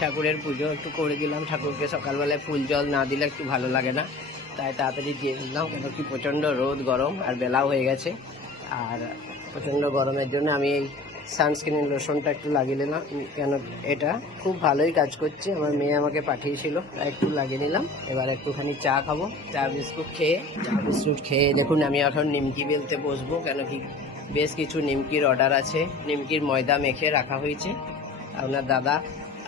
ঠাকুরের পুজো একটু করে দিলাম। ঠাকুরকে সকালবেলায় ফুল জল না দিলে একটু ভালো লাগে না, তাই তাড়াতাড়ি দিয়ে দিলাম। কেন কি প্রচণ্ড রোদ গরম আর বেলাও হয়ে গেছে। আর প্রচণ্ড গরমের জন্য আমি এই সানস্ক্রিন লোশনটা একটু লাগিয়ে নিলাম, কেন এটা খুব ভালোই কাজ করছে। আমার মেয়ে আমাকে পাঠিয়েছিল, তাই একটু লাগিয়ে নিলাম। এবার একটুখানি চা খাবো, চা বিস্কুট খেয়ে দেখুন আমি এখন নিমকি বেলতে বসবো। কেন কি বেশ কিছু নিমকির অর্ডার আছে, নিমকির ময়দা মেখে রাখা হয়েছে।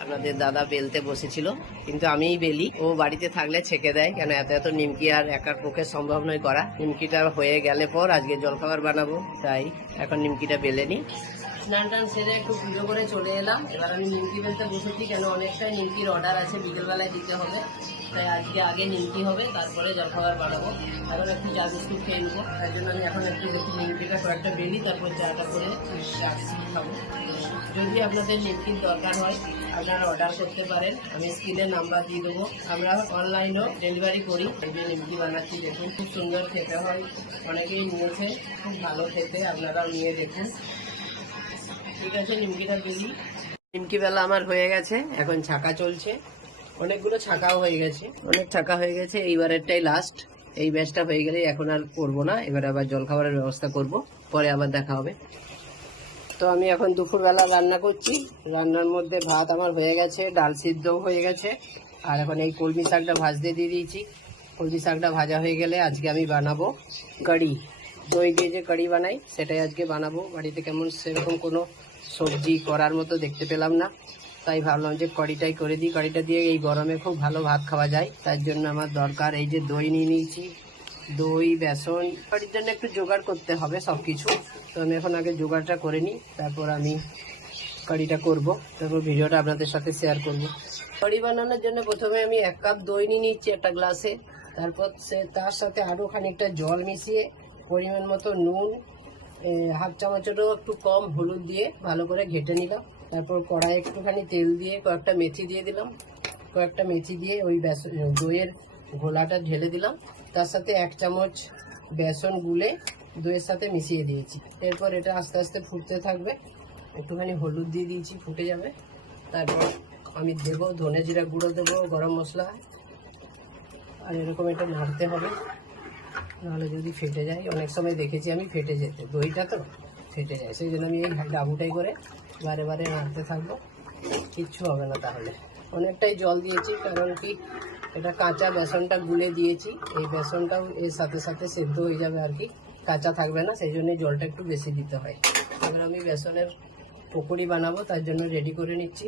আপনাদের দাদা বেলতে বসেছিল, কিন্তু আমিই বেলি, ও বাড়িতে থাকলে ছেঁকে দেয়। কেন এত নিমকি আর একার পক্ষে সম্ভব নয় করা। নিমকিটা হয়ে গেলে পর আজকে জলখাবার বানাবো, তাই এখন নিমকিটা বেলে নিই। স্নান টান সেরে একটু পুজো করে চলে এলাম। এবার আমি নিমকি বেলতে বসেছি, কেন অনেকটাই নিমকির অর্ডার আছে, বিকেলবেলায় দিতে হবে। তাই আজকে আগে নিমকি হবে, তারপরে জলখাবার বানাবো। এখন একটু চা বিস্কুট খেয়ে নেবো, তাই জন্য আমি এখন একটু নিমকিটা কয়েকটা বেলি, তারপর চাটা করে চা বিস্কুট খাবো। যদি আপনাদের নিমকির দরকার হয় আপনারা অর্ডার করতে পারেন, আমি স্ক্রিনে নাম্বার দিয়ে দেবো। আমরা অনলাইনেও ডেলিভারি করি। এই যে নিমকি বানাচ্ছি দেখুন, খুব সুন্দর খেতে হয়, অনেকেই নিয়েছে, খুব ভালো খেতে, আপনারাও নিয়ে দেখুন। ঠিক আছে, নিমকিটা বেলি। নিমকি বেলা আমার হয়ে গেছে, এখন ছাকা চলছে। অনেকগুলো ছাকাও হয়ে গেছে, অনেক ছাকা হয়ে গেছে। এইবারেরটাই লাস্ট, এই ব্যাচটা হয়ে গেলে এখন আর করবো না। এবার আবার জলখাবারের ব্যবস্থা করব, পরে আবার দেখা হবে। তো আমি এখন দুপুরবেলা রান্না করছি। রান্নার মধ্যে ভাত আমার হয়ে গেছে, ডাল সিদ্ধও হয়ে গেছে, আর এখন এই কলমি শাকটা ভাজতে দিয়ে দিয়েছি। কলমি শাকটা ভাজা হয়ে গেলে আজকে আমি বানাবো কারি, দই দিয়ে যে কারি বানাই সেটাই আজকে বানাবো। বাড়িতে কেমন সেরকম কোনো সবজি করার মতো দেখতে পেলাম না, তাই ভাবলাম যে কারিটাই করে দিই। কারিটা দিয়ে এই গরমে খুব ভালো ভাত খাওয়া যায়, তার জন্য আমার দরকার এই যে দই নিয়ে নিয়েছি। দই, বেসন, কারির জন্য একটু জোগাড় করতে হবে সব কিছু। তো আমি এখন আগে জোগাড়টা করে নিই, তারপর আমি কারিটা করব, তারপর ভিডিওটা আপনাদের সাথে শেয়ার করব। কারি বানানোর জন্য প্রথমে আমি 1 কাপ দই নিয়ে নিচ্ছি একটা গ্লাসে। তারপর তার সাথে আরও খানিকটা জল মিশিয়ে, পরিমাণ মতো নুন, হাফ চামচেরও একটু কম হলুদ দিয়ে ভালো করে ঘেটে নিলাম। তারপর কড়াই একটুখানি তেল দিয়ে কয়েকটা মেথি দিয়ে দিলাম। কয়েকটা মেথি দিয়ে ওই দইয়ের ঘোলাটা ঢেলে দিলাম। তার সাথে 1 চামচ বেসন গুলে দইয়ের সাথে মিশিয়ে দিয়েছি। এরপর এটা আস্তে আস্তে ফুটতে থাকবে। একটুখানি হলুদ দিয়ে দিয়েছি, ফুটে যাবে। তারপর আমি দেবো ধনে জিরা গুঁড়ো, দেবো গরম মশলা, আর এরকম এটা নাড়তে হবে, নাহলে যদি ফেটে যায়। অনেক সময় দেখেছি আমি ফেটে যেতে, দইটা তো ফেটে যায়, সেই জন্য আমি এই ডাবুটাই করে বারে বারে নাড়তে থাকবো, কিচ্ছু হবে না। তাহলে অনেকটাই জল দিয়েছি, কারণ কি এটা কাঁচা বেসনটা গুলে দিয়েছি, এই বেসনটাও এর সাথে সাথে সেদ্ধ হয়ে যাবে আর কি, কাঁচা থাকবে না, সেই জন্যই জলটা একটু বেশি দিতে হয়। এবার আমি বেসনের পকোড়ি বানাবো, তার জন্য রেডি করে নিচ্ছি।